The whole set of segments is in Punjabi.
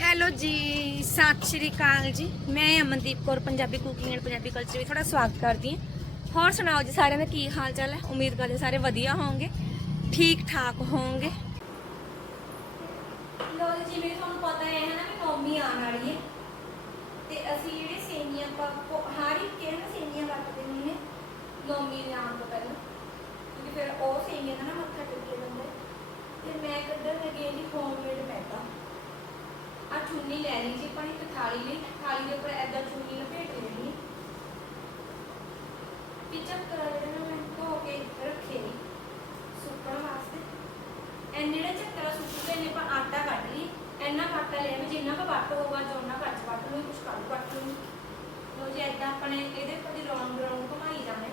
ਹੈਲੋ ਜੀ, ਸਤਿ ਸ਼੍ਰੀ ਅਕਾਲ ਜੀ। ਮੈਂ Amandeep Kaur, Punjabi cooking and Punjabi culture ਵਿੱਚ ਤੁਹਾਡਾ ਸਵਾਗਤ ਕਰਦੀ ਹਾਂ। ਹੋਰ ਸੁਣਾਓ ਜੀ ਸਾਰਿਆਂ ਦਾ ਕੀ ਹਾਲ ਚਾਲ ਹੈ? ਉਮੀਦ ਕਰਦੇ ਸਾਰੇ ਵਧੀਆ ਹੋਵੋਗੇ। ਠੀਕ ਠਾਕ ਹੋਵੋਗੇ। ਲੋ ਜੀ, ਜਿਵੇਂ ਤੁਹਾਨੂੰ ਪਤਾ ਹੈ ਹਨਾ ਵੀ ਨੌਮੀ ਆਉਣ ਵਾਲੀ ਹੈ। ਤੇ ਅਸੀਂ ਜਿਹੜੇ ਸੇਮੀਆਂ ਆਪਾਂ ਹਰ ਇੱਕ ਕੇ ਸੇਮੀਆਂ ਵਰਤਦੇ ਹੁੰਦੇ ਨੇ ਨੌਮੀ ਦੇ ਆਉਣ ਤੋਂ ਪਹਿਲਾਂ। ਕਿਉਂਕਿ ਫਿਰ ਉਹ ਸੇਮੀਆਂ ਦਾ ਨਾ ਮੱਥਾ ਟੇਕਿਆ ਜਾਂਦਾ ਤੇ ਮੈਂ ਕੱਢਣ ਲੱਗੀ ਜੀ ਹੋਮਮੇਡ ਮੈਦਾ। ਆ ਚੁੰਨੀ ਲੈ ਲਈ ਜੀ ਆਪਾਂ ਇੱਕ ਥਾਲੀ ਲਈ। ਥਾਲੀ ਦੇ ਉੱਪਰ ਐਦਾਂ ਚੁੰਨੀ ਲਪੇਟ ਲੈਣੀ। ਪਿਚਕ ਕਰਾ ਜਿਹੜਾ ਨਾ ਮੈਂ ਧੋ ਕੇ ਰੱਖੇ ਨੀ ਸੁੱਕਣ ਵਾਸਤੇ। ਐਨੇ ਜਿਹੜੇ ਚੱਕਰਾ ਸੁੱਕਦੇ ਨੇ, ਆਪਾਂ ਆਟਾ ਕੱਢ ਲਈ। ਇੰਨਾ ਆਟਾ ਲਿਆ ਮੈਂ ਜਿੰਨਾ ਕੁ ਵੱਟ ਹੋਊਗਾ ਜੋਨਾ ਕੱਚ ਵੱਟ ਲੂੰ ਕੁਛ ਕਰ ਵੱਟ ਲੂੰ ਲੋ ਜੀ ਐਦਾਂ ਆਪਣੇ ਇਹਦੇ ਉੱਪਰ ਦੀ ਰੌਂਡ ਰੌਂਡ ਘੁਮਾਈ ਜਾਣਾ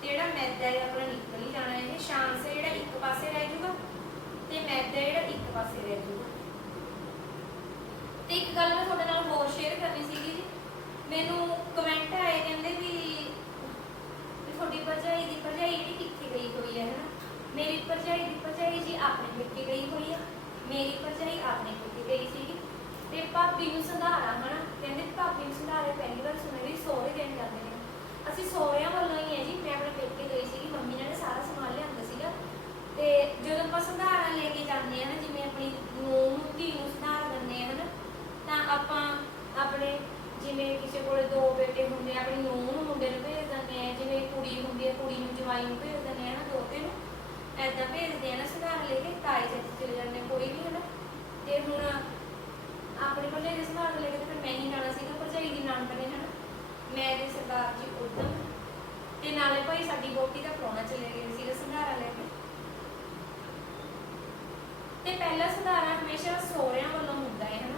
ਤੇ ਜਿਹੜਾ ਮੈਦਾ ਹੈ, ਆਪਣਾ ਨਿਕਲ ਹੀ ਜਾਣਾ ਹੈ। ਇਹ ਸ਼ਾਨ ਸੇ ਜਿਹੜਾ ਇੱਕ ਪਾਸੇ ਰਹਿ ਜਾਊਗਾ ਤੇ ਮੈਦਾ ਜਿਹੜਾ ਇੱਕ ਪਾਸੇ ਰਹਿ ਜਾਊਗਾ ਤੇ ਇੱਕ ਗੱਲ ਮੈਂ ਤੁਹਾਡੇ ਨਾਲ ਹੋਰ ਸ਼ੇਅਰ ਕਰਨੀ ਸੀਗੀ ਜੀ। ਮੈਨੂੰ ਕਮੈਂਟ ਆਏ ਕਹਿੰਦੇ ਵੀ ਵੀ ਤੁਹਾਡੀ ਭਰਜਾਈ ਦੀ ਭਰਜਾਈ ਜਿਹੜੀ ਕਿੱਥੇ ਗਈ ਹੋਈ ਹੈ, ਹਨਾ? ਮੇਰੀ ਭਰਜਾਈ ਦੀ ਭਰਜਾਈ ਜੀ ਆਪਣੇ ਪੇਕੇ ਗਈ ਹੋਈ ਆ। ਮੇਰੀ ਭਰਜਾਈ ਆਪਣੇ ਪੇਕੇ ਗਈ ਸੀਗੀ। ਤੇ ਭਾਬੀ ਨੂੰ ਸੰਧਾਰਾ, ਹਨਾ? ਕਹਿੰਦੇ ਭਾਬੀ ਨੂੰ ਸੰਧਾਰੇ ਪਹਿਲੀ ਵਾਰ ਸੁਣੇ ਵੀ ਸੋਹਰੇ ਦੇਣ ਜਾਂਦੇ ਨੇ। ਅਸੀਂ ਸੋਹਰਿਆਂ ਵੱਲੋਂ ਹੀ ਹੈ ਜੀ, ਮੈਂ ਆਪਣੇ ਪੇਕੇ ਗਈ ਸੀਗੀ, ਮੰਮੀ ਨੇ ਸਾਰਾ ਸਮਾਨ ਲਿਆਂਦਾ ਸੀਗਾ ਤੇ ਜਦੋਂ ਆਪਾਂ ਸੰਧਾਰਾ ਲੈ ਕੇ ਜਾਂਦੇ ਆ ਨਾ ਜਿਵੇਂ ਆਪਣੀ ਨੂੰਹ ਨੂੰ ਧੀ ਨੂੰ ਸੰਧਾਰਾ ਦਿੰਦੇ ਆ ਹਨਾ ਤਾਂ ਆਪਾਂ ਆਪਣੇ ਜਿਵੇਂ ਕਿਸੇ ਕੋਲੇ ਦੋ ਬੇਟੇ ਹੁੰਦੇ ਆ ਆਪਣੀ ਨੂੰਹ ਨੂੰ ਮੁੰਡੇ ਨੂੰ ਭੇਜ ਦਿੰਦੇ ਆ ਜਿਵੇਂ ਕੁੜੀ ਹੁੰਦੀ ਹੈ ਕੁੜੀ ਨੂੰ ਜਵਾਈ ਨੂੰ ਭੇਜ ਦਿੰਦੇ ਆ ਨਾ ਦੋਤੇ ਨੂੰ। ਐਦਾਂ ਭੇਜਦੇ ਆ ਨਾ ਸੰਧਾਰਾ ਲੈ ਕੇ ਤਾਏ ਚਾਚੇ ਚਲੇ ਜਾਂਦੇ ਆ, ਕੋਈ ਵੀ ਹਨਾ। ਤੇ ਹੁਣ ਆਪਣੇ ਕੋਲੇ ਦੇ ਸੰਧਾਰਾ ਲੈ ਕੇ ਤੇ ਫਿਰ ਮੈਂ ਹੀ ਜਾਣਾ ਸੀਗਾ ਭਰਜਾਈ ਦੀ ਨਾਨਕ ਨੇ ਹਨਾ। ਮੈਂ ਤੇ ਸਰਦਾਰ ਜੀ ਉਦਮ ਤੇ ਨਾਲੇ ਭਾਈ ਸਾਡੀ ਬੋਟੀ ਦਾ ਪ੍ਰਾਹੁਣਾ ਚਲੇ ਗਏ ਸੀਗਾ ਸੰਧਾਰਾ ਲੈ ਕੇ। ਤੇ ਪਹਿਲਾ ਸੰਧਾਰਾ ਹਮੇਸ਼ਾ ਸੋਹਰਿਆਂ ਵੱਲੋਂ ਹੁੰਦਾ ਹੈ ਹਨਾ।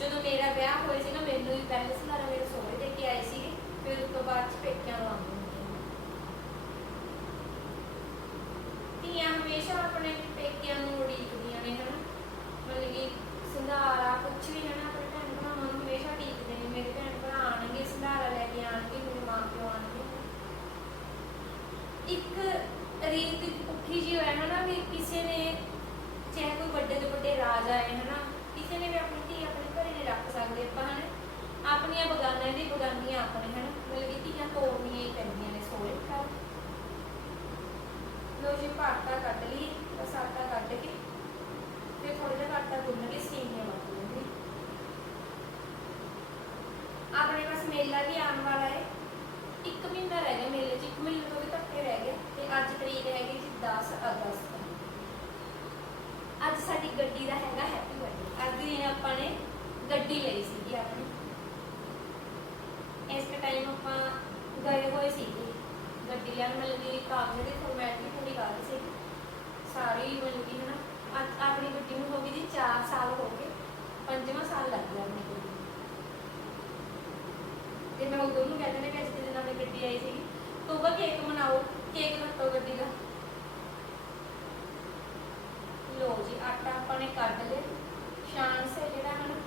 ਜਦੋਂ ਮੇਰਾ ਵਿਆਹ ਹੋਇਆ ਸੀ ਨਾ, ਮੈਨੂੰ ਵੀ ਪਹਿਲੇ ਸੰਧਾਰਾ ਮੇਰੇ ਸੋਹਰੇ ਦੇ ਕੇ ਆਏ ਸੀਗੇ, ਫਿਰ ਉਸ ਤੋਂ ਬਾਅਦ 'ਚ ਪੇਕਿਆਂ ਨੂੰ ਆਉਂਦੇ ਧੀਆਂ ਹਮੇਸ਼ਾ ਆਪਣੇ ਪੇਕਿਆਂ ਨੂੰ ਉਡੀਕਦੀਆਂ ਨੇ, ਹਨਾ? ਮਤਲਬ ਕਿ ਸੰਧਾਰਾ ਕੁਛ ਵੀ, ਹਨਾ? ਆਪਣੇ ਭੈਣ ਭਰਾਵਾਂ ਨੂੰ ਹਮੇਸ਼ਾ ਉਡੀਕਦੇ ਨੇ, ਮੇਰੇ ਭੈਣ ਭਰਾ ਆਣਗੇ ਸੰਧਾਰਾ ਲੈ ਕੇ ਆਣਗੇ ਮੇਰੇ ਮਾਂ ਪਿਓ ਆਣਗੇ ਇੱਕ ਰੀਤ ਉੱਠੀ ਜੀ ਹੋਇਆ, ਹਨਾ? ਵੀ ਕਿਸੇ ਨੇ, ਚਾਹੇ ਕੋਈ ਵੱਡੇ ਤੋਂ ਵੱਡੇ ਰਾਜਾ ਆਏ, ਹਨਾ? ਕਿਸੇ ਨੇ ਵੀ ਆਪਣੀ ਧੀ ਆਪਣੇ ਘਰੇ ਨਹੀਂ ਰੱਖ ਸਕਦੇ ਆਪਾਂ, ਹਨਾ? ਆਪਣੀਆਂ ਬਗਾਨੀਆਂ ਦੀ ਬਗਾਨੀਆਂ ਆਪਣੇ, ਹਨਾ? ਮਤਲਬ ਕਿ ਧੀਆਂ ਤੋੜਨੀਆਂ ਹੀ ਪੈਂਦੀਆਂ ਨੇ ਸੋਹਰੇ। ਘਰ ਲੋ ਜੀ ਆਟਾ ਕੱਢ ਲਈ ਬਸ ਆਟਾ ਕੱਢ ਕੇ ਤੇ ਥੋੜਾ ਜਿਹਾ ਆਟਾ ਗੁੰਨ ਕੇ ਸੇਮੀਆਂ ਬਣ ਲੂੰਗੀ ਆਪਣੇ ਪਾਸ ਮੇਲਾ ਵੀ ਆਉਣ ਵਾਲਾ ਹੈ। ਇੱਕ ਮਹੀਨਾ ਰਹਿ ਗਿਆ ਮੇਲੇ 'ਚ, ਇੱਕ ਮਹੀਨੇ ਤੋਂ ਵੀ ਧੱਕੇ ਰਹਿ ਗਏ ਤੇ ਅੱਜ ਤਰੀਕ ਹੈਗੀ ਜੀ 10 ਅਗਸਤ। ਅੱਜ ਸਾਡੀ ਗੱਡੀ ਦਾ ਹੈਗਾ ਹੈਪੀ ਬਰਥਡੇ ਅੱਜ ਦਿਨ ਆਪਾਂ ਨੇ ਗੱਡੀ ਲਈ ਸੀਗੀ ਆਪਣੀ। ਇਸ ਟਾਈਮ ਆਪਾਂ ਗਏ ਹੋਏ ਸੀਗੇ। ਗੱਡੀ ਲੈਣ ਮਤਲਬ ਕਿ ਕਾਗਜ਼ ਦੀ ਫਾਰਮੈਲਿਟੀ ਪੂਰੀ ਕਰ ਰਹੀ ਸੀ। ਸਾਰੀ ਮਤਲਬ ਕਿ ਹਨਾ ਆਪਣੀ ਗੱਡੀ ਨੂੰ ਹੋ ਗਈ ਜੀ 4 ਸਾਲ ਹੋ ਗਏ। ਪੰਜਵਾਂ ਸਾਲ ਲੱਗ ਗਿਆ ਆਪਣੀ ਗੱਡੀ ਤੇ ਮੈਂ ਉਦੋਂ ਨੂੰ ਕਹਿੰਦੇ ਨੇ ਕਿ ਅੱਜ ਦਿਨ ਆਪਣੀ ਗੱਡੀ ਆਈ ਸੀਗੀ ਤੋਬਾ ਕੇਕ ਮਨਾਓ ਕੇਕ ਕੱਟੋ ਗੱਡੀ ਦਾ। ਲੋ ਜੀ, ਆਟਾ ਆਪਾਂ ਨੇ ਕੱਢ ਲਿਆ। ਸ਼ਾਨ ਸੇ ਜਿਹੜਾ ਹਨ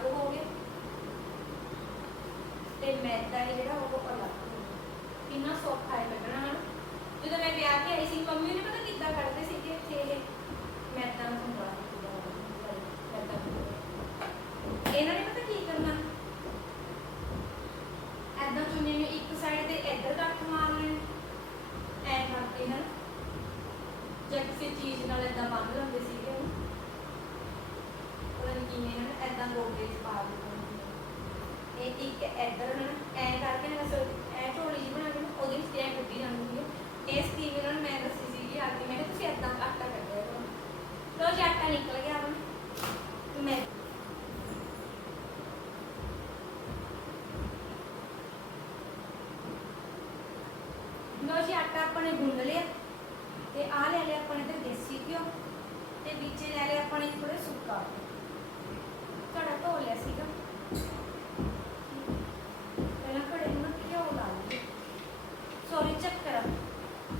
ਅਲੱਗ ਹੋ ਗਿਆ। ਤੇ ਮੈਦਾ ਹੈ ਜਿਹੜਾ ਉਹ ਅਲੱਗ ਹੋ ਗਿਆ। ਕਿੰਨਾ ਸੌਖਾ ਹੈ ਕੱਢਣਾ ਹਨ? ਜਦੋਂ ਮੈਂ ਵਿਆਹ ਕੇ ਆਈ ਸੀ, ਮੰਮੀ ਨੇ ਪਤਾ ਕਿੱਦਾਂ ਕੱਢਦੇ ਸੀ ਕਿ ਇੱਥੇ ਇਹ? ਮੈਦਾ ਨੂੰ ਹੁੰਦਾ ਇਹਨਾਂ ਨੇ ਪਤਾ ਕੀ ਕਰਨਾ? ਐਦਾਂ ਚੁੰਨੀ ਨੂੰ ਇੱਕ ਸਾਈਡ ਤੇ ਇੱਧਰ ਕੱਟ ਮਾਰਨਾ ਐ ਕਰਕੇ, ਹਨ? ਜਾਂ ਕਿਸੇ ਚੀਜ਼ ਨਾਲ ਏਦਾਂ ਬੰਨ ਲੈਂਦੇ ਸੀਗੇ ਉਹਨੂੰ ਕਿਵੇਂ ਹਨ ਏਦਾਂ ਗੋਡੇ 'ਚ ਪਾ ਦਿੰਦੇ ਇਹ ਇੱਕ ਇੱਧਰ ਹਨ ਐ ਕਰਕੇ ਨਾ ਐ ਢੋਲੀ ਜਿਹੀ ਬਣਾ ਕੇ ਨਾ ਉਹਦੇ ਵਿੱਚ ਐ ਕੱਢੀ ਜਾਂਦੀ ਹੈ ਇਸ ਟੀਮ ਇਹਨਾਂ ਨੂੰ ਮੈਂ ਦੱਸੀ ਸੀਗੀ ਆ ਕੇ, ਮੈਂ ਕਿਹਾ ਤੁਸੀਂ ਏਦਾਂ ਆਟਾ ਕੱਢਿਆ ਕਰੋ। ਲੋ ਜੀ ਆਟਾ ਨਿਕਲ ਗਿਆ ਹੁਣ। ਮੈਂ ਲੋ ਜੀ ਆਟਾ ਆਪਾਂ ਨੇ ਗੁੰਨ ਲਿਆ ਤੇ ਆ ਲੈ ਲਿਆ ਆਪਾਂ ਨੇ ਤੇ ਦੇਸੀ ਘਿਓ ਤੇ ਵਿੱਚ ਲੈ ਲਿਆ ਆਪਾਂ ਨੇ ਥੋੜੇ ਸੁੱਕਾ। ਘੜਾ ਧੋ ਲਿਆ ਸੀਗਾ ਪਹਿਲਾਂ ਘੜੇ ਨੂੰ ਨਾ ਘਿਓ ਲਾ ਲਈ ਸੌਰੀ ਚੱਕਰ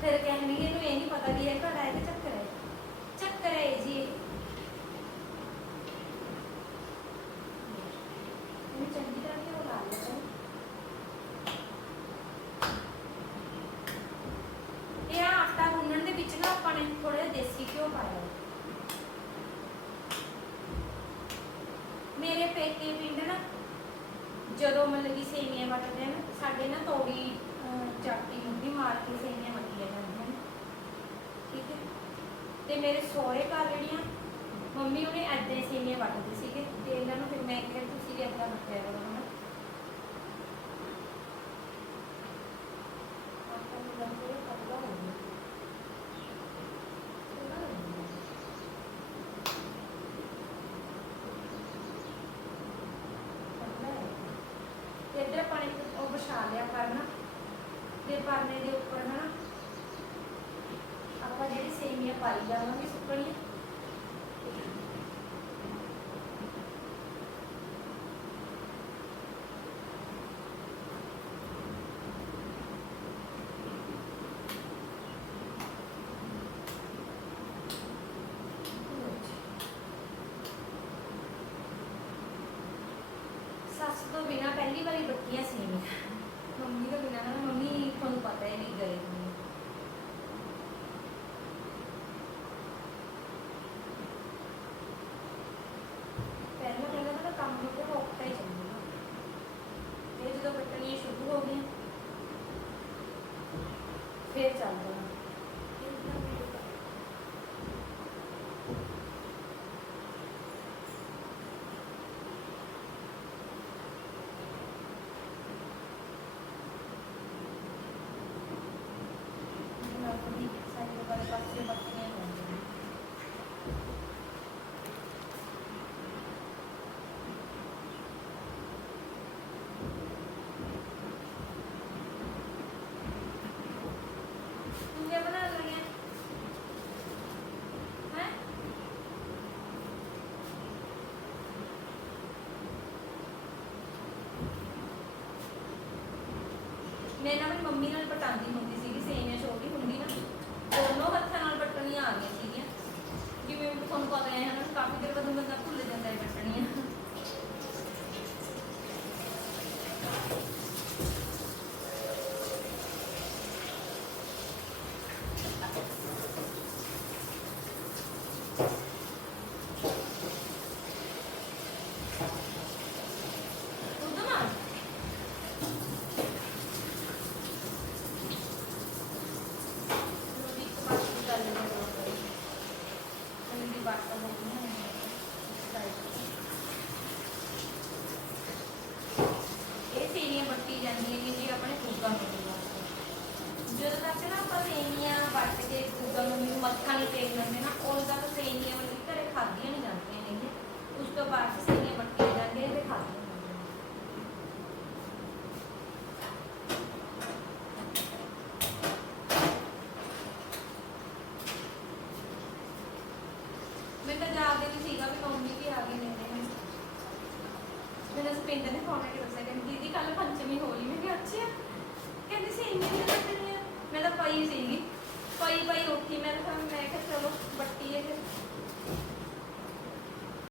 ਫਿਰ ਕਹਿਣਗੇ ਇਹਨੂੰ ਇਹ ਨਹੀਂ ਪਤਾ ਵੀ ਇਹ ਘੜਾ ਹੈ ਕਿ ਚੱਕਰ ਹੈ ਚੱਕਰ ਹੈ ਜੀ ਇਹ। ਇਹਨੂੰ ਚੰਗੀ ਤਰ੍ਹਾਂ ਘਿਓ ਲਾ ਲਿਆ ਪਹਿਲਾਂ। ਇਹ ਆਟਾ ਗੁੰਨਣ ਦੇ ਵਿੱਚ ਨਾ ਆਪਾਂ ਨੇ ਥੋੜਾ ਜਿਹਾ ਦੇਸੀ ਘਿਓ ਪਾਇਆ ਪੇਕੇ ਪਿੰਡ ਨਾ ਜਦੋਂ ਮਤਲਬ ਕਿ ਸੇਵੀਆਂ ਵੱਟਦੇ ਹਨ ਸਾਡੇ ਨਾ ਤੋੜੀ ਅਹ, ਚਾਟੀ ਮੁੱਢੀ ਮਾਰ ਕੇ ਸੇਵੀਆਂ ਵੱਟੀਆਂ ਜਾਂਦੀਆਂ ਨੇ। ਠੀਕ ਹੈ? ਤੇ ਮੇਰੇ ਸਹੁਰੇ ਘਰ ਜਿਹੜੀਆਂ ਮੰਮੀ ਉਹਨੇ ਐਦਾਂ ਹੀ ਸੇਵੀਆਂ ਵੱਟਦੇ ਸੀਗੇ। ਤੇ ਇਹਨਾਂ ਨੂੰ ਫਿਰ ਮੈਂ ਕਿਹਾ ਤੁਸੀਂ ਵੀ ਐਦਾਂ ਵੱਟਿਆ ਕਰੋ ਹਨਾ ਆਪਾਂ ਨੂੰ ਲੱਗਦਾ ਇਹ ਪਤਲਾ ਹੋ ਗਿਆ ਥੋੜ੍ਹਾ ਹੋ ਗਿਆ। ਪਤਲਾ ਹੈ। ਤੇ ਇੱਧਰ ਪਾਣੀ ਉਹ ਵਿਛਾ ਲਿਆ ਕਰਨਾ ਤੇ ਪਰਨੇ ਦੇ ਉੱਪਰ ਹਨਾ, ਆਪਾਂ ਜਿਹੜੀ ਸੇਮੀਆਂ ਪਾਈ ਜਾਵਾਂਗੇ ਸੁੱਕਣੀਆਂ। ਸੱਸ ਤੋਂ ਬਿਨਾ ਪਹਿਲੀ ਵਾਰੀ ਬੱਕੀਆਂ ਸੇਮੀਆਂ ਮੰਮੀ ਤੋਂ ਬਿਨਾ ਨਾ ਮੰਮੀ ਤੁਹਾਨੂੰ ਪਤਾ ਹੀ ਨਹੀਂ ਗਏ ਹੋਏ। ਪਹਿਲਾਂ ਪਹਿਲਾਂ ਤਾਂ ਕੰਮ ਨੂੰ ਕੋਈ ਰੋਕਦਾ ਹੀ ਚੱਲੂਗਾ ਇਹ ਜਦੋਂ ਕੱਟਣੀਆਂ ਸ਼ੁਰੂ ਹੋ ਗਈਆਂ ਫੇਰ ਚੱਲ ਜਾਣਾ ਸਾਡੇ ਵਾਲੇ ਪਾਸੇ ਬੱਤੀਆਂ ਹੁੰਦੀਆਂ ਤੂੰ ਕੀ ਬਣਾ ਰਹੀ ਹੈ ਹੈ ਮੈਂ ਨਾ ਆਪਣੀ ਮੰਮੀ ਨਾਲ ਪਟਾਂਦੀ ਹੁੰਦੀ ਸੀਗੀ ਸੇਮੀਆਂ ਛੋਟੀ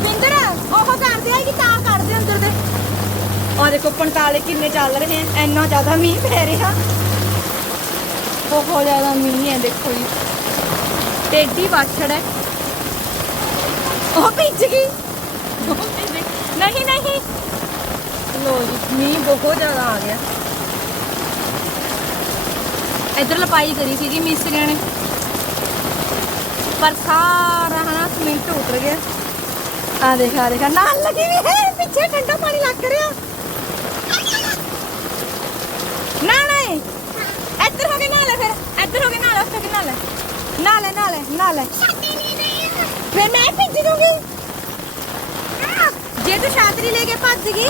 ਸਪਿੰਦਰ ਉਹ ਕਰਦੇ ਆ ਕਿ ਤਾਂ ਕਰਦੇ ਅੰਦਰ ਦੇ। ਆ ਦੇਖੋ 45 ਕਿੰਨੇ ਚੱਲ ਰਹੇ ਆ, ਇੰਨਾ ਜ਼ਿਆਦਾ ਮੀਂਹ ਪੈ ਰਿਹਾ। ਬਹੁਤ ਜ਼ਿਆਦਾ ਮੀਂਹ ਹੈ ਦੇਖੋ ਜੀ। ਟੇਡੀ ਬਾਛੜ ਹੈ। ਉਹ ਭਿੱਜ ਗਈ। ਨਹੀਂ ਨਹੀਂ। ਲੋ ਜੀ, ਮੀਂਹ ਬਹੁਤ ਜ਼ਿਆਦਾ ਆ ਗਿਆ। ਇੱਧਰ ਲਪਾਈ ਕਰੀ ਸੀਗੀ ਮਿਸਤਰੀਆਂ ਨੇ। ਪਰ ਸਾਰਾ ਹਨਾ ਸੀਮਿੰਟ ਉਤਰ ਗਿਆ। ਆ ਦੇਖ, ਆ ਨਾਲ ਲੱਗੀ ਵੀ ਹੈ ਪਿੱਛੇ ਠੰਡਾ ਪਾਣੀ ਲੱਗ ਰਿਹਾ। ਨਾ ਨਾ ਇੱਧਰ ਹੋ ਕੇ ਨਾ ਲੈ ਫਿਰ। ਇੱਧਰ ਹੋ ਕੇ ਨਾ ਉੱਥੇ ਕੇ ਨਾ ਲੈ ਨਾ ਲੈ ਫਿਰ ਮੈਂ ਭਿੱਜ ਦੂੰਗੀ। ਜੇ ਤੂੰ ਛਾਤਰੀ ਲੈ ਕੇ ਭੱਜ ਗਈ।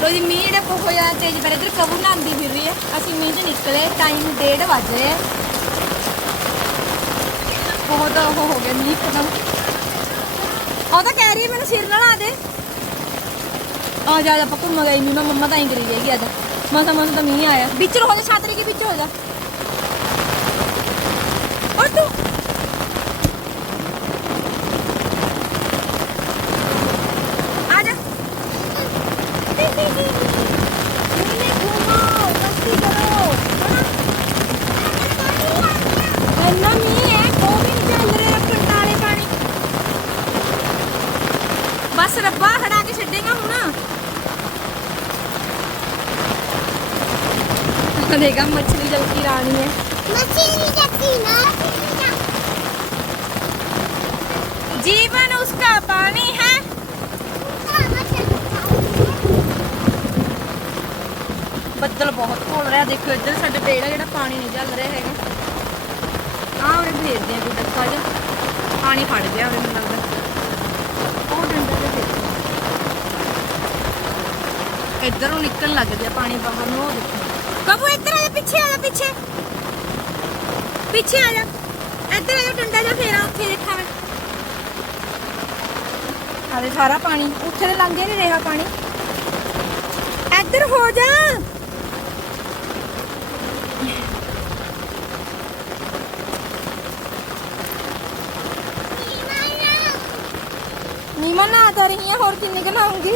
ਲੋ ਜੀ, ਮੀਂਹ ਜਿਹੜਾ ਬਹੁਤ ਜ਼ਿਆਦਾ ਤੇਜ਼ ਪਰ ਇੱਧਰ ਕਬੂ ਨਹਾਉਂਦੀ ਫਿਰ ਰਹੀ ਹੈ ਅਸੀਂ ਮੀਂਹ 'ਚ ਨਿਕਲੇ ਟਾਈਮ 1:30 ਵੱਜ ਰਹੇ। ਬਹੁਤ ਉਹ ਹੋ ਗਿਆ ਮੀਂਹ ਖਤਮ। ਉਹ ਤਾਂ ਕਹਿ ਰਹੀ ਮੈਨੂੰ ਸਿਰ ਨਾਲ ਆ ਦੇ। ਆ ਜਾ ਜਾ, ਆਪਾਂ ਘੁੰਮ ਗਏ ਨਾ ਮੰਮਾ ਤਾਂ ਹੀ ਕਰੀ ਜਾਏਗੀ ਅੱਜ। ਮਸਾ ਮਸਾ ਤਾਂ ਮੀਂਹ ਆਇਆ। ਵਿੱਚ ਹੋ ਜਾ, ਛਾਤਰੀ ਕੇ ਵਿੱਚ ਹੋ ਜਾ। ਔਰ ਤੂੰ ਦੇਖਾ ਮੱਛਲੀ ਜਲਕੀ ਰਾਣੀ ਹੈ मछली जैसी ना जीवन उसका पानी है ਬੱਦਲ ਬਹੁਤ ਘੋਲ ਰਿਹਾ ਦੇਖੋ ਇੱਧਰ ਸਾਡੇ ਪੇੜ ਆ ਜਿਹੜਾ ਪਾਣੀ ਨਹੀਂ ਚੱਲ ਰਿਹਾ ਹੈਗਾ ਆਹ ਉਹਨੇ ਭੇਜਦੇ ਆ ਕੋਈ ਡੱਕਾ ਜਿਹਾ ਪਾਣੀ ਫੜ ਗਿਆ ਉਹਨੇ ਮੈਨੂੰ ਲੱਗਦਾ ਉਹ ਡੰਡਾ ਜਿਹਾ ਦੇਖੋ ਇੱਧਰੋਂ ਨਿਕਲਣ ਲੱਗ ਗਿਆ ਪਾਣੀ ਬਾਹਰ ਨੂੰ ਉਹ ਦੇਖੋ ਕਬੂ ਇੱਧਰ ਆ ਜਾ, ਪਿੱਛੇ ਆ ਜਾ, ਪਿੱਛੇ। ਪਿੱਛੇ ਆ ਜਾ। ਇੱਧਰ ਆ ਜਾ, ਡੰਡਾ ਜਿਹਾ ਫੇਰਾ ਉੱਥੇ ਦੇਖਾਂ ਮੈਂ। ਆਵੇ ਸਾਰਾ ਪਾਣੀ, ਉੱਥੇ ਤੇ ਲੰਘੇ ਨਹੀਂ ਰਿਹਾ ਪਾਣੀ। ਇੱਧਰ ਹੋ ਜਾ। ਨੀਮਾ ਨਾ ਤਾਂ ਰਹੀ ਹੈ ਹੋਰ ਕਿੰਨੇ ਕੁ ਨਹਾਉਂਗੀ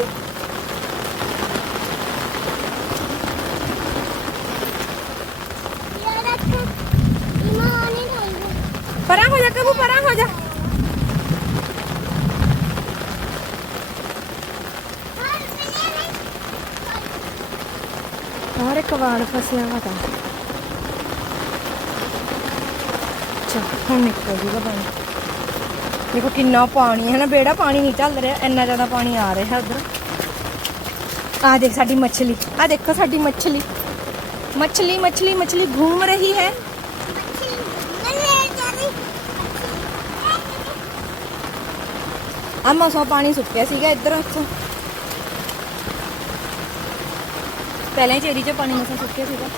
ਪਰਾਂ ਹੋ ਜਾ ਕਬੂ ਪਰਾਂ ਹੋ ਜਾ। ਸਾਰੇ ਕਵਾਲ ਫਸਿਆ ਵਾ ਤਾਂ। ਚਾ ਹੁਣ ਨਿਕਲ ਜੂਗਾ ਪਾਣੀ। ਦੇਖੋ ਕਿੰਨਾ ਪਾਣੀ ਹੈ ਨਾ, ਬੇੜਾ ਪਾਣੀ ਨਹੀਂ ਚੱਲ ਰਿਹਾ, ਇੰਨਾ ਜ਼ਿਆਦਾ ਪਾਣੀ ਆ ਰਿਹਾ ਉਧਰ। ਆ ਦੇਖ ਸਾਡੀ ਮੱਛਲੀ, ਆ ਦੇਖੋ ਸਾਡੀ ਮੱਛਲੀ। ਮੱਛਲੀ ਮੱਛਲੀ ਮੱਛਲੀ ਘੂਮ ਰਹੀ ਹੈ। ਆ ਮਸਾ ਪਾਣੀ ਸੁੱਕਿਆ ਸੀਗਾ ਇੱਧਰ ਉੱਥੋਂ ਪਹਿਲਾਂ ਹੀ ਚੇਰੀ 'ਚ ਪਾਣੀ ਮਸਾ ਸੁੱਕਿਆ ਸੀਗਾ।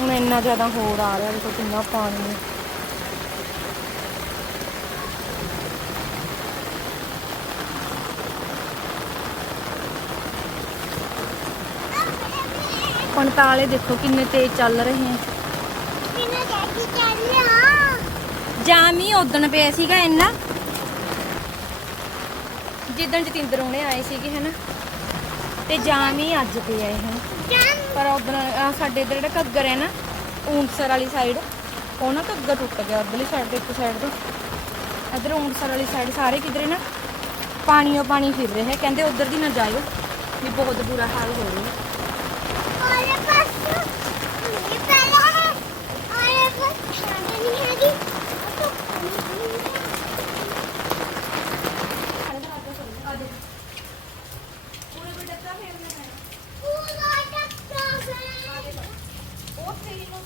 ਹੁਣ ਇੰਨਾ ਜ਼ਿਆਦਾ ਹੋਰ ਆ ਰਿਹਾ ਦੇਖੋ ਕਿੰਨਾ ਪਾਣੀ ਹੈ। ਪੰਤਾਲੇ ਦੇਖੋ ਕਿੰਨੇ ਤੇਜ਼ ਚੱਲ ਰਹੇ ਹੈ। ਜਾਮੀ ਉਦਣ ਪਿਆ ਸੀਗਾ ਇੰਨਾ। ਜਿੱਦਣ ਜਤਿੰਦਰ ਉਹਨੇ ਆਏ ਸੀਗੇ ਹਨਾ ਤੇ ਜਾਮੀ ਅੱਜ ਪਿਆ ਇਹ ਹੁਣ ਪਰ ਉਧਰ ਸਾਡੇ ਇੱਧਰ ਜਿਹੜਾ ਘੱਗਰ ਹੈ ਨਾ ਊਂਟਸਰ ਵਾਲੀ ਸਾਈਡ ਉਹ ਨਾ ਘੱਗਰ ਟੁੱਟ ਗਿਆ ਉਧਰਲੀ ਸਾਈਡ ਤੇ ਇੱਕ ਸਾਈਡ ਤੋਂ ਇੱਧਰ ਊਂਟਸਰ ਵਾਲੀ ਸਾਈਡ ਸਾਰੇ ਕਿਧਰੇ ਨਾ ਪਾਣੀਓ ਪਾਣੀ ਫਿਰ ਰਿਹਾ ਹੈ ਕਹਿੰਦੇ ਉਧਰ ਦੀ ਨਾ ਜਾਇਓ ਵੀ ਬਹੁਤ ਬੁਰਾ ਹਾਲ ਹੋ ਰਿਹਾ ਹੈ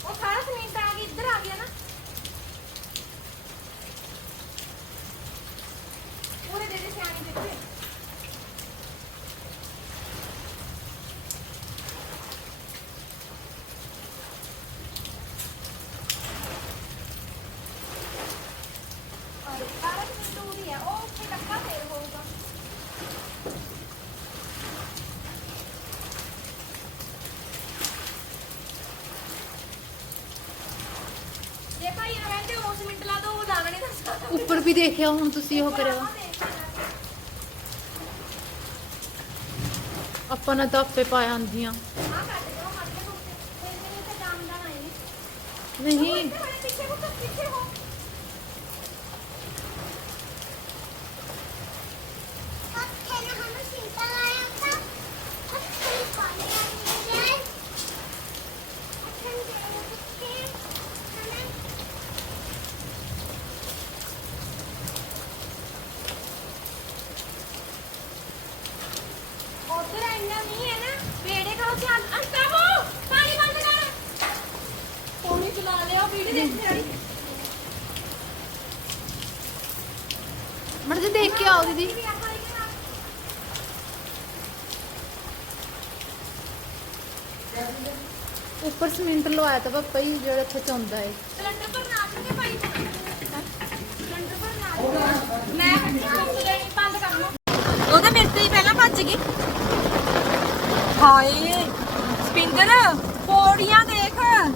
ਉਹ ਸਾਰਾ ਸੀਮੈਂਟ ਆ ਗਿਆ ਇੱਧਰ ਆ ਗਿਆ ਨਾ ਪੂਰੇ ਦੇ ਦੇ ਸਿਆਣੀ ਕਿੱਥੇ ਅਰੇ ਸਾਰਾ ਸੀਮੈਂਟ ਦੂਰ ਹੀ ਹੈ ਉਹ ਉੱਥੇ ਟੱਕਾ ਫੇਰ ਹੋਊਗਾ ਜੇ ਭਾਈ ਨਾ ਕਹਿੰਦੇ ਉਹ ਸੀਮੈਂਟ ਲਾ ਦੋ ਉਹ ਲਾਣਾ ਨਹੀਂ ਦੱਸਦਾ ਦੇਖਿਆ ਹੁਣ ਤੁਸੀਂ ਉਹ ਕਰਿਆ। ਆਪਾਂ ਨੇ ਤਾਂ ਆਪੇ ਪਾ ਆਂਦੀਆਂ ਨਹੀਂ। ਉਧਰ ਇੰਨਾ ਨਹੀਂ ਹੈ ਨਾ ਵੇੜੇ ਖਾਓ ਧਿਆਨ ਅੰਤਾਵੋ ਪਾਣੀ ਬੰਦ ਕਰ ਪੌਣੀ ਚਲਾ ਲਿਆ ਵੀਡੀਓ ਦੇਖਦੇ ਰਹੀ ਮੜ ਜੇ ਦੇਖ ਕੇ ਆਓ ਦੀਦੀ। ਉੱਪਰ ਸੀਮੈਂਟ ਲਵਾਇਆ ਤਾਂ ਪਾਪਾ ਜੀ, ਜਿਹੜਾ ਇੱਥੇ ਚੌਂਦਾ ਹੈ ਸਿਲੰਡਰ ਪਰ ਨਾ ਚੁੱਕੇ ਭਾਈ ਸਿਲੰਡਰ ਪਰ ਨਾ ਮੈਂ ਬੰਦ ਕਰ ਲਓ। ਉਹ ਮੇਰੇ ਤੋਂ ਹੀ ਪਹਿਲਾਂ ਭੱਜ ਗਈ। ਹਾਏ, ਸਪਿੰਦਰ, ਪੌੜੀਆਂ ਦੇਖ ਆ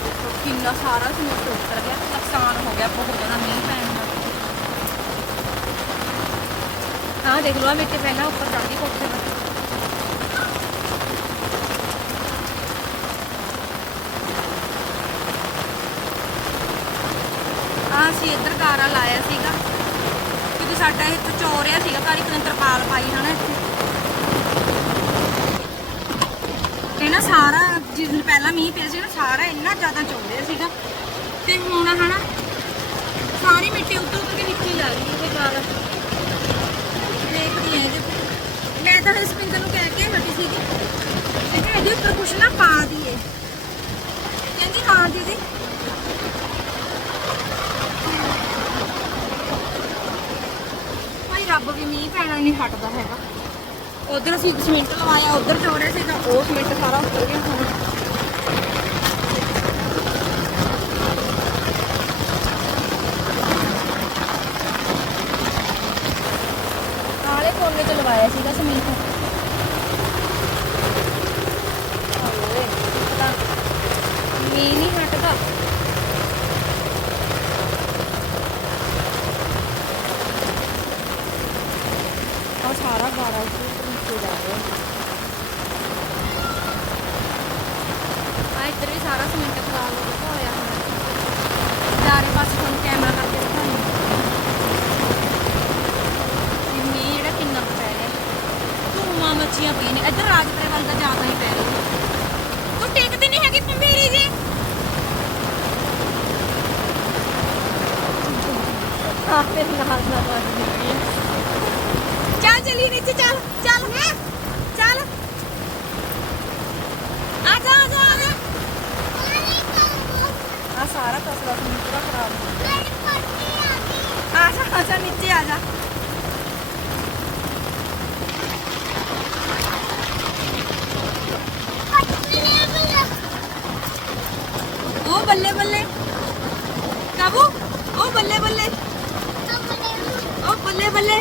ਦੇਖੋ ਕਿੰਨਾ ਸਾਰਾ ਸਮੁੰਦਰ ਉੱਤਰ ਗਿਆ ਨੁਕਸਾਨ ਹੋ ਗਿਆ, ਬਹੁਤ ਜ਼ਿਆਦਾ ਮੀਂਹ ਪੈਣ ਨਾਲ। ਹਾਂ ਦੇਖ ਲਓ ਆ ਮਿੱਟੀ ਪਹਿਲਾਂ ਉੱਪਰ ਜਾਂਦੀ ਕੋਠੇ ਪਰ ਆ ਅਸੀਂ ਇੱਧਰ ਗਾਰਾ ਲਾਇਆ ਸੀਗਾ, ਕਿਉਂਕਿ ਸਾਡਾ ਇਹ ਚੋਰਿਆ ਸੀਗਾ, ਘਰ ਇੱਕ ਨੇ ਤਰਪਾਲ ਪਾਈ, ਹਨਾ ਇੱਥੇ। ਇਹ ਨਾ ਸਾਰਾ ਜਿਸ ਦਿਨ ਪਹਿਲਾਂ ਮੀਂਹ ਪਿਆ ਸੀ ਨਾ ਸਾਰਾ ਇੰਨਾ ਜ਼ਿਆਦਾ ਚੋਰਿਆ ਸੀਗਾ। ਤੇ ਹੁਣ ਹਨਾ, ਸਾਰੀ ਮਿੱਟੀ ਉੱਤੋਂ ਉੱਤਰ ਕੇ ਨੀਚੇ ਜਾ ਰਹੀ ਹੈ ਗਾਰਾ ਦੇਖਦੀ ਹਾਂ ਇਹਦੇ ਮੈਂ ਤਾਂ ਹਸਪਿੰਦਰ ਨੂੰ ਕਹਿ ਕੇ ਹਟੀ ਸੀਗੀ। ਮੈਂ ਕਿਹਾ ਇਹਦੇ ਉੱਪਰ ਕੁਛ ਨਾ ਪਾ ਦਈਏ। ਕਹਿੰਦੀ, ਹਾਂ ਦੀਦੀ। ਭਾਈ ਰੱਬ ਵੀ ਮੀਂਹ ਪੈਣਾ ਨਹੀਂ ਹਟਦਾ ਹੈਗਾ। ਉਧਰ ਅਸੀਂ ਸੀਮੈਂਟ ਲਵਾਇਆ ਉਧਰ ਚੋੜੇ ਸੀ ਤਾਂ ਉਹ ਸੀਮੈਂਟ ਸਾਰਾ ਉੱਤਰ ਗਿਆ ਹੁਣ ਕਾਲੇ ਕੋਨੇ ਚ ਲਵਾਇਆ ਸੀਗਾ ਸੀਮੈਂਟ ਓਏ ਮੀਂਹ ਨਹੀਂ ਹਟਦਾ ਆ ਸਾਰਾ ਗਾਰਾ ਇੱਥੇ ਨੀਚੇ ਜਾ ਰਿਹਾ ਆ ਇੱਧਰ ਵੀ ਸਾਰਾ ਸੀਮੈਂਟ ਖਰਾਬ ਹੋ ਗਿਆ ਹੋਇਆ ਹੁਣ ਚਾਰੇ ਪਾਸੇ ਤੁਹਾਨੂੰ ਕੈਮਰਾ ਕਰਕੇ ਦਿਖਾਉਂਦੀ ਵੀ ਮੀਂਹ ਜਿਹੜਾ ਕਿੰਨਾ ਕੁ ਪੈ ਰਿਹਾ ਧੂਆਂ ਮੱਛੀਆਂ ਪਈਆਂ ਨੇ ਇੱਧਰ ਰਾਜਪੁਰੇ ਵੱਲ ਤਾਂ ਜ਼ਿਆਦਾ ਹੀ ਪੈ ਰਹੀ ਤੂੰ ਟਿਕਦੀ ਨਹੀਂ ਹੈਗੀ ਪੰਬੀਰੀ ਜੀ। ਆਪੇ ਨਾਲ ਨਾਲ ਵੱਜਦੀ ਹੈ। ਚੱਲ ਚਲੀ ਨੀਚੇ ਚੱਲ ਚੱਲ ਚੱਲ। ਆ ਜਾ ਆ ਜਾ ਆ ਜਾ। ਆ ਸਾਰਾ ਕਸਰਾ ਤੋਂ ਪੂਰਾ ਖਰਾਬ ਹੋ ਗਿਆ। ਆ ਜਾ ਆ ਜਾ, ਨੀਚੇ ਆ ਜਾ। ਬੱਲੇ ਬੱਲੇ। ਕਾਬੂ? ਉਹ ਬੱਲੇ ਬੱਲੇ। ਉਹ ਬੱਲੇ ਬੱਲੇ।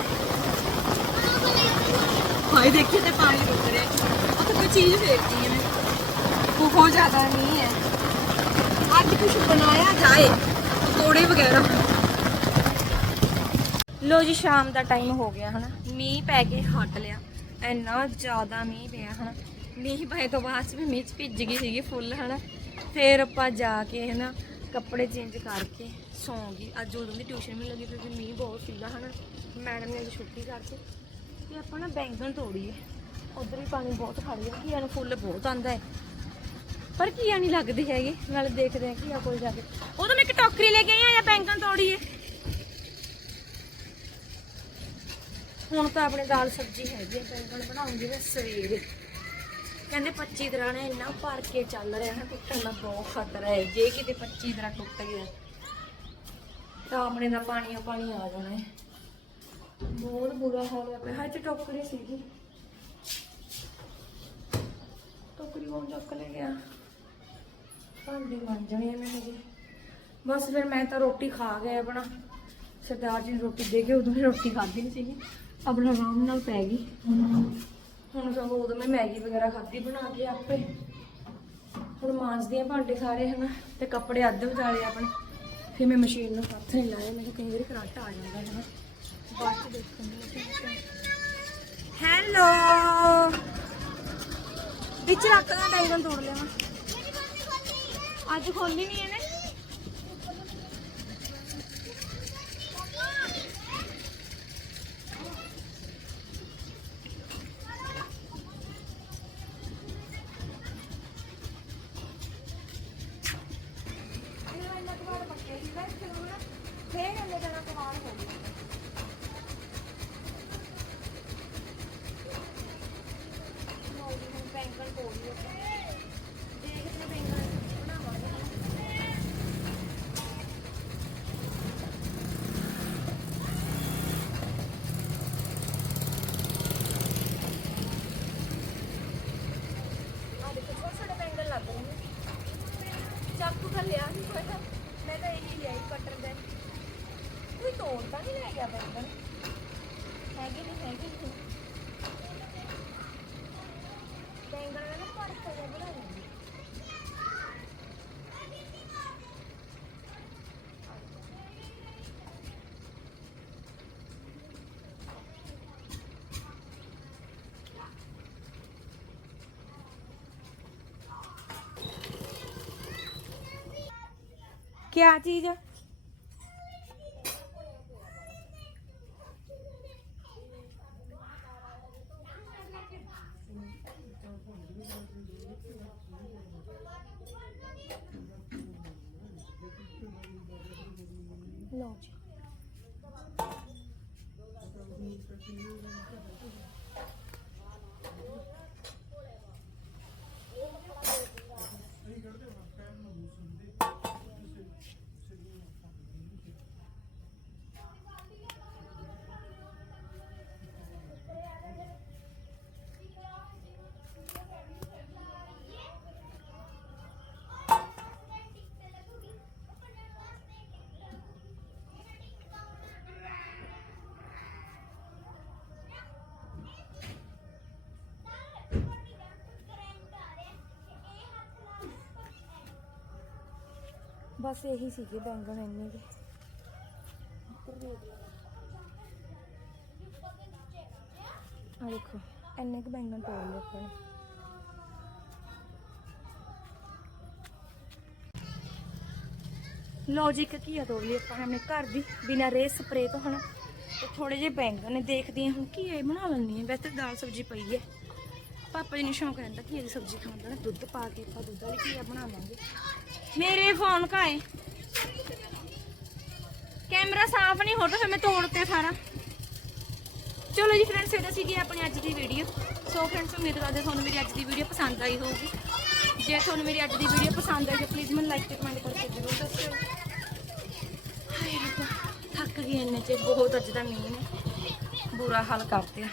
ਹਾਏ ਦੇਖੀ ਤੇ ਪਾਣੀ ਰੁਕ ਰਿਹਾ। ਉਹ ਤਾਂ ਕੋਈ ਚੀਜ਼ ਫੇਰਤੀ ਹੈ ਮੈਂ ਬਹੁਤ ਜ਼ਿਆਦਾ ਨਹੀਂ ਹੈ ਅੱਜ ਕੁਝ ਬਣਾਇਆ ਜਾਏ, ਪਕੌੜੇ ਵਗੈਰਾ। ਲੋ ਜੀ, ਸ਼ਾਮ ਦਾ ਟਾਈਮ ਹੋ ਗਿਆ, ਹਨਾ। ਮੀਂਹ ਪੈ ਕੇ ਹਟ ਲਿਆ। ਇੰਨਾ ਜ਼ਿਆਦਾ ਮੀਂਹ ਪਿਆ, ਹਨਾ। ਮੀਂਹ ਪਏ ਤੋਂ ਬਾਅਦ 'ਚ ਵੀ ਮੀਂਹ 'ਚ ਭਿੱਜ ਗਈ ਸੀਗੀ ਫੁੱਲ, ਹਨਾ। ਫਿਰ ਆਪਾਂ ਜਾ ਕੇ ਹਨਾ ਕੱਪੜੇ ਚੇਂਜ ਕਰਕੇ ਸੌਂ ਗਈ ਅੱਜ ਉਦੋਂ ਦੀ ਟਿਊਸ਼ਨ ਵੀ ਲੱਗੀ ਕਿਉਂਕਿ ਮੀਂਹ ਬਹੁਤ ਸੀਗਾ ਹਨਾ। ਮੈਡਮ ਨੇ ਅੱਜ ਛੁੱਟੀ ਕਰਤੀ ਤੇ ਆਪਾਂ ਨਾ ਬੈਂਗਣ ਤੋੜੀਏ। ਉਧਰ ਵੀ ਪਾਣੀ ਬਹੁਤ ਖੜ ਗਿਆ ਘੀਆ ਨੂੰ ਫੁੱਲ ਬਹੁਤ ਆਂਦਾ ਹੈ। ਪਰ ਘੀਆ ਨਹੀਂ ਲੱਗਦੀ ਹੈਗੇ। ਨਾਲੇ ਦੇਖਦੇ ਆ ਘੀਆ ਕੋਲ ਜਾ ਕੇ। ਉਦੋਂ ਮੈਂ ਇੱਕ ਟੋਕਰੀ ਲੈ ਕੇ ਆਇਆ ਬੈਂਗਣ ਤੋੜੀਏ। ਹੁਣ ਤਾਂ ਆਪਣੇ ਦਾਲ ਸਬਜ਼ੀ ਹੈਗੀ ਆ ਬੈਂਗਣ ਬਣਾਉਂਗੀ ਮੈਂ ਸਵੇਰੇ। ਕਹਿੰਦੇ 25 ਤਰ੍ਹਾਂ ਨੇ ਇੰਨਾ ਭਰ ਕੇ ਚੱਲ ਰਿਹਾ ਹੈ ਟੁੱਟਣ ਦਾ ਬਹੁਤ ਖਤਰਾ ਹੈ। ਜੇ ਕਿਤੇ 25 ਤਰ੍ਹਾਂ ਟੁੱਟ ਗਿਆ ਤਾਂ ਆਪਣੇ ਦਾ ਪਾਣੀ ਪਾਣੀ ਆ ਜਾਣਾ। ਹੈ ਬਹੁਤ ਬੁਰਾ ਹਾਲ ਹੋਇਆ ਪਿਆ। ਹੱਥ ਟੋਕਰੀ ਸੀਗੀ। ਟੋਕਰੀ ਕੌਣ ਚੱਕ ਲੈ ਗਿਆ? ਭਾਂਡੇ ਮਾਂਜਣੇ ਆ ਮੈਂ ਹਜੇ। ਬਸ ਫਿਰ ਮੈਂ ਤਾਂ ਰੋਟੀ ਖਾ ਗਿਆ ਆਪਣਾ। ਸਰਦਾਰ ਜੀ ਨੂੰ ਰੋਟੀ ਦੇ ਕੇ ਉਦੋਂ ਹੀ ਰੋਟੀ ਖਾਧੀ ਨਹੀਂ ਸੀਗੀ। ਆਪਣਾ ਆਰਾਮ ਨਾਲ ਪੈ ਗਈ। ਹੁਣ ਸਗੋਂ ਉਦੋਂ ਮੈਂ ਮੈਗੀ ਵਗੈਰਾ ਖਾਧੀ ਬਣਾ ਕੇ ਆਪੇ। ਹੁਣ ਮਾਂਜਦੀ ਆ ਭਾਂਡੇ ਸਾਰੇ ਹਨਾ, ਤੇ ਕੱਪੜੇ ਅੱਧ ਵਿਚਾਲੇ ਆਪਣੇ। ਫਿਰ ਮੈਂ ਮਸ਼ੀਨ ਨੂੰ ਹੱਥ ਨਹੀਂ ਲਾਇਆ ਮੈਨੂੰ ਕਈ ਵਾਰੀ ਕਰੰਟ ਆ ਜਾਂਦਾ ਹੈ ਹਨਾ ਬਾਅਦ ਚ ਦੇਖੂੰਗੀ ਹੈਲੋ। ਵਿੱਚ ਰੱਖਦਾ ਡਾਇਗਨ ਤੋੜ ਲਿਆ ਅੱਜ ਖੋਲਣੀ ਨਹੀਂ ਕਿਆ ਚੀਜ਼? ਬਸ ਇਹੀ ਸੀਗੇ ਬੈਂਗਣ ਇੰਨੇ ਦੇ। ਆ ਦੇਖੋ, ਇੰਨੇ ਕੁ ਬੈਂਗਣ ਤੋੜ ਲਏ ਆਪਾਂ ਨੇ। ਲੋ ਜੀ ਘੀਆ ਤੋੜ ਲਈ ਆਪਾਂ ਨੇ ਆਪਣੇ ਘਰ ਦੀ, ਬਿਨਾਂ ਰੇ ਸਪਰੇ ਤੋਂ ਹਨਾ। ਤੇ ਥੋੜੇ ਜਿਹੇ ਬੈਂਗਣ ਨੇ ਦੇਖਦੀ ਹਾਂ ਹੁਣ ਕੀ ਇਹ ਬਣਾ ਲੈਣੀ ਹੈ। ਵੈਸੇ ਦਾਲ ਸਬਜ਼ੀ ਪਈ ਹੈ। ਪਾਪਾ ਜੀ ਨੂੰ ਸ਼ੌਂਕ ਰਹਿੰਦਾ ਘੀਆ ਦੀ ਸਬਜ਼ੀ ਖਾਣ ਦਾ ਦੁੱਧ ਪਾ ਕੇ ਆਪਾਂ ਦੁੱਧ ਵਾਲੀ ਘੀਆ ਬਣਾ ਮੇਰੇ ਫੋਨ ਕਾ ਕੈਮਰਾ ਸਾਫ਼ ਨਹੀਂ ਹੋ ਫਿਰ ਮੈਂ ਤੋੜ ਤੇ ਸਾਰਾ। ਚਲੋ ਜੀ ਫਰੈਂਡਸ ਇਹਦਾ ਸੀਗੀ ਆਪਣੀ ਅੱਜ ਦੀ ਵੀਡੀਓ ਸੋ ਫਰੈਂਡਸ ਉਮੀਦ ਕਰਦੇ ਤੁਹਾਨੂੰ ਮੇਰੀ ਅੱਜ ਦੀ ਵੀਡੀਓ ਪਸੰਦ ਆਈ ਹੋਊਗੀ। ਜੇ ਤੁਹਾਨੂੰ ਮੇਰੀ ਅੱਜ ਦੀ ਵੀਡੀਓ ਪਸੰਦ ਆਈ ਤਾਂ ਪਲੀਜ਼ ਮੈਨੂੰ ਲਾਈਕ ਤੇ ਕਮੈਂਟ ਕਰਕੇ ਜ਼ਰੂਰ ਦੱਸਿਓ। ਹਾਏ ਰੱਬਾ, ਥੱਕ ਗਈ ਇੰਨੇ ਚ, ਬਹੁਤ ਅੱਜ ਦਾ ਮੀਂਹ ਨੇ। ਬੁਰਾ ਹਾਲ ਕਰਤੇ ਆ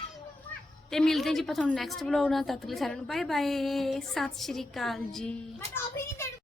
ਤੇ ਮਿਲਦੇ ਹਾਂ ਜੀ ਆਪਾਂ ਤੁਹਾਨੂੰ ਨੈਕਸਟ ਵਲੌਗ ਨਾਲ, ਤਦ ਤੱਕ ਲਈ ਸਾਰਿਆਂ ਨੂੰ ਬਾਏ ਬਾਏ ਸਤਿ ਸ਼੍ਰੀ ਅਕਾਲ ਜੀ।